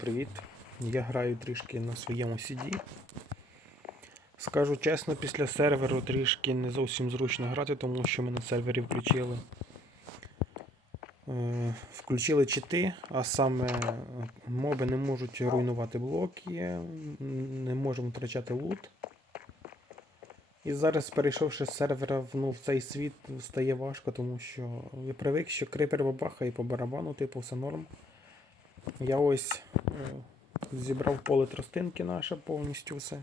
привіт! Я граю трішки на своєму CD. Скажу чесно, після серверу трішки не зовсім зручно грати, тому що ми на сервері включили. е, Включили чити, а саме е, моби не можуть руйнувати блоки, не можемо втрачати лут. І зараз, перейшовши з сервера ну, в цей світ, стає важко, тому що я привик, що крипер бабахає по барабану, типу, все норм. Я ось е, зібрав поле тростинки наше повністю все.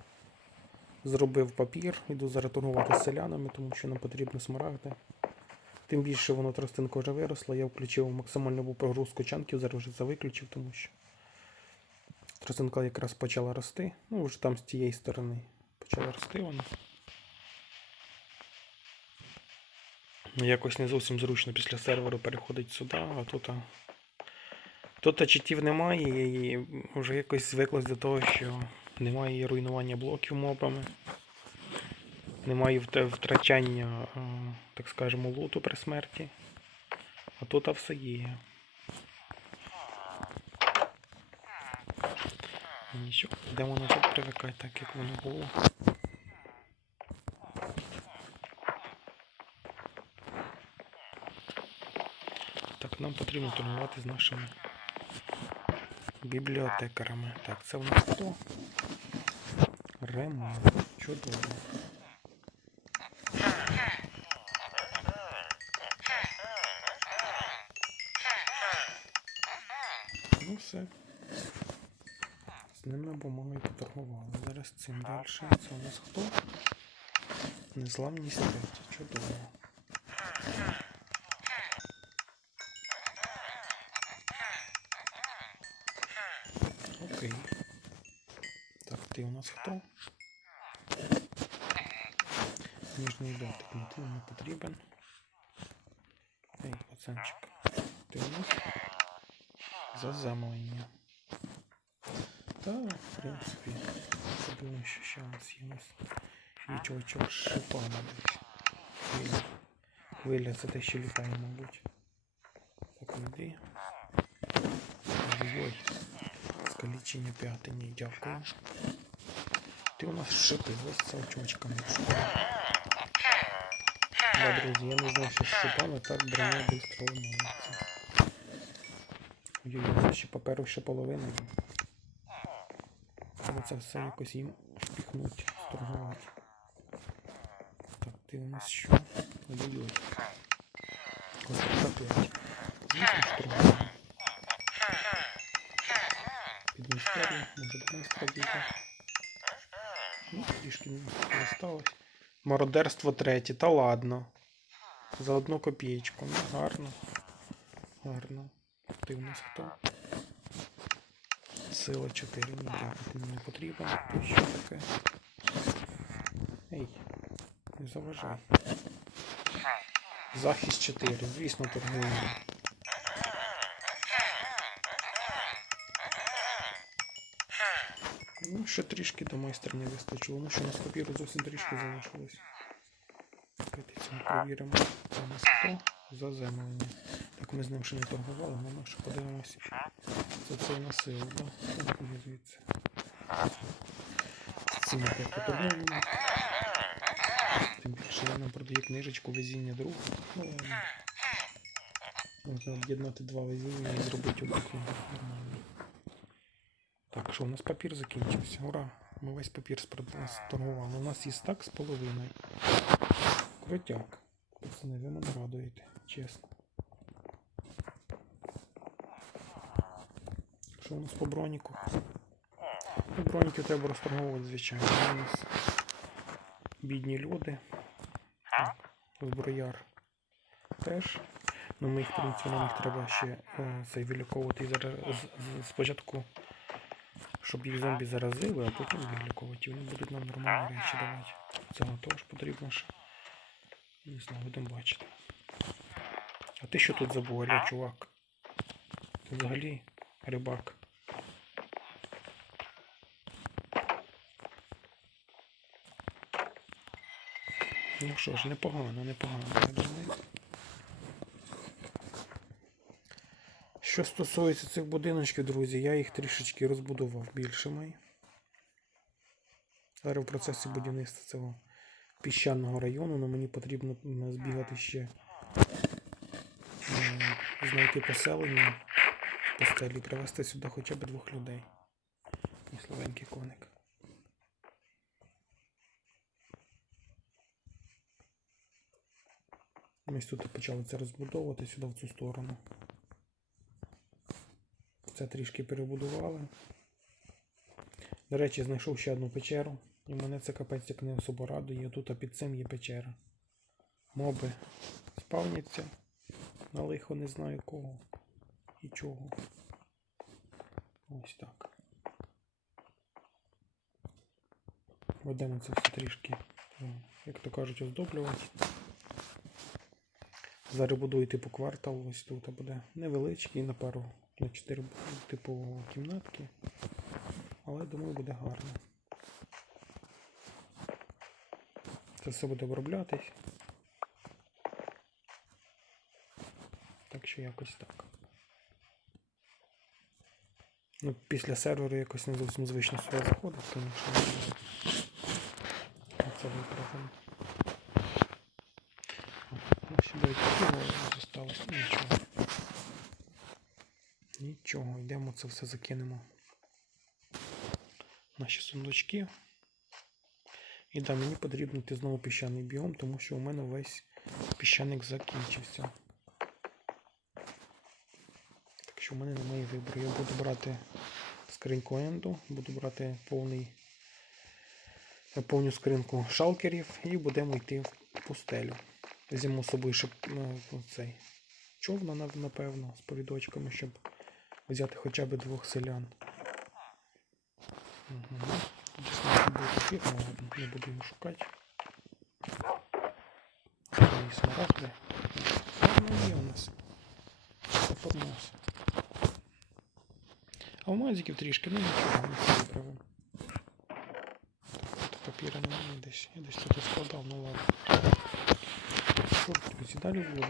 Зробив папір, іду зараз селянами, тому що нам потрібно смарагди. Тим більше воно тростинка вже виросла, я включив максимальну прогрузку чанків, зараз вже це виключив, тому що тростинка якраз почала рости. Ну, вже там з тієї сторони почала рости вона. Якось не зовсім зручно після серверу переходить сюди, а тут. Тут читів немає і вже якось звиклось до того, що немає руйнування блоків мобами, немає втрачання, е, так скажемо, луту при смерті. А тут а все є. Нічого, йдемо назад привикати так, як воно було. Так, нам потрібно торгувати з нашими бібліотекарами. Так, це у нас хто? Рема. Чудово. Ну все. З ними бумагою поторгували. Зараз цим далі. Це у нас хто? Незламність третя. Чудово. Окей. Так, ти у нас хто? Ніжний дотик, ти не потрібен. Ей, пацанчик. Ти у нас заземлення. Та, в принципі, подивимо, що ще у нас є. У нас є чувачок з шипами десь. Хвиля. Хвиля, це те, що літає, мабуть. Так, іди. Ой-ой. Скалічення п'ятині, дякую. Ти у нас шипи, ось цього чувачка Да, друзі, я не знав, що з шипами так броня швидко ламається. Ой-ой, це ще паперу ще половина. Треба це все якось їм впіхнути, сторгувати. Так, ти у нас що? Ой-ой-ой. Ось так 5. Звісно. Дійти. Ну, трішки не осталось. Мародерство третє, та ладно. За одну копієчку. Ну, гарно. Гарно. Ти в нас хто? Сила 4, ні, ти мені не потрібен. Що таке? Ей, не заважай. Захист 4, звісно, торгуємо. Ну, ще трішки до майстра не вистачило. Ну що нас папіру зовсім трішки залишилось. Давайте це. Це нас хто? Заземлення. Так ми з ним ще не торгували, але ми ще подивимося. Це цей насил, да? Так, звідси. Цим ми поторгуємо. Тим більше нам продає книжечку везіння друга. Ну. Можна об'єднати два везіння і зробити одну. Нормально. Так, що у нас папір закінчився? Ура! Ми весь папір сторгували. У нас є стак з половиною. Крутяк. Пацани, ви мене радуєте, чесно. Що у нас по броніку? Ну, броніки треба розторговувати, звичайно. У нас бідні люди. Зброяр теж. Ну ми їх, в принципі, нам їх треба ще е, і зараз спочатку щоб їх зомбі заразили, а потім вилікувати. Вони будуть нам нормальні речі давати. Цього теж потрібно ще. Не знаю, будемо бачити. А ти що тут забув, Аля, чувак? Ти взагалі рибак. Ну що ж, непогано, непогано. я думаю. Що стосується цих будиночків, друзі, я їх трішечки розбудував більшими. Зараз в процесі будівництва цього піщаного району, але мені потрібно збігати ще знайти поселення в постелі привезти сюди хоча б двох людей. І словенький коник. Ми тут почали це розбудовувати сюди в цю сторону. Це трішки перебудували. До речі, знайшов ще одну печеру. І мене це капець як не особо радує. Тут а під цим є печера. Моби спавняться. На лихо не знаю кого і чого. Ось так. Будемо це все трішки, е, як то кажуть, оздоблювати. Зараз будую типу квартал, ось тут буде невеличкий на пару, на 4 типу кімнатки. Але думаю буде гарно. Це все буде оброблятись. Так що якось так. Ну, після серверу якось не зовсім звично сюди заходить, звісно. Це виправимо. Ну, ще навіть такого зосталось. Ну, Нічого. Нічого, йдемо це все закинемо. Наші сундучки. І да, мені потрібно йти знову піщаний біом, тому що у мене весь піщаник закінчився. Так що в мене немає вибору. Я буду брати скриньку енду, буду брати повний, е, повну скринку шалкерів і будемо йти в пустелю. Візьмемо з собою ще е, цей човна, напевно, з повідочками, щоб взяти хоча б двох селян. Угу. Буде але ладно, не буду його шукати. І смарагди. Ну, є у нас. Запорнос. Алмазиків трішки, ну нічого, ми це виправимо. Папіра немає десь. Я десь тут складав, ну ладно. Що друзі, далі буду.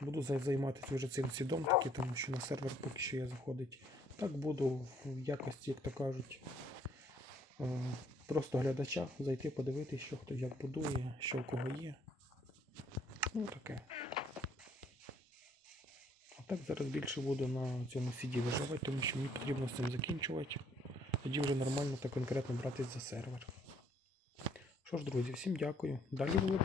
Буду займатися вже цим сідом таки, тому що на сервер поки що я заходить. Так буду в якості, як то кажуть, е, просто глядача зайти, подивитися, що хто як будує, що у кого є. Ну таке. А так зараз більше буду на цьому сіді виживати, тому що мені потрібно з цим закінчувати. Тоді вже нормально та конкретно братись за сервер. Що ж, друзі, всім дякую. Далі буде.